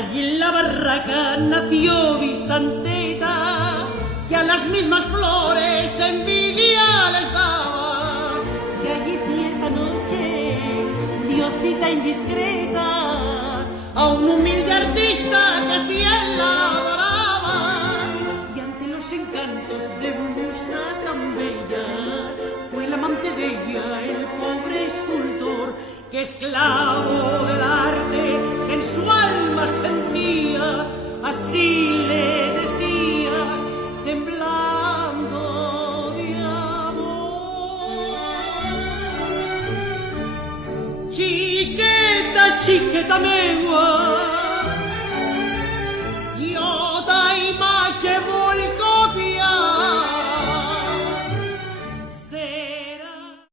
Allí en la barraca nació Vicenteta, que a las mismas flores envidia les daba. Y allí cierta noche dio cita indiscreta a un humilde artista que fiel la adoraba. Y ante los encantos de musa tan bella, fue el amante de ella, el pobre escultor, que esclavo del arte que en su alma sentía, así le decía, temblando de amor. Chiqueta, chiqueta megua,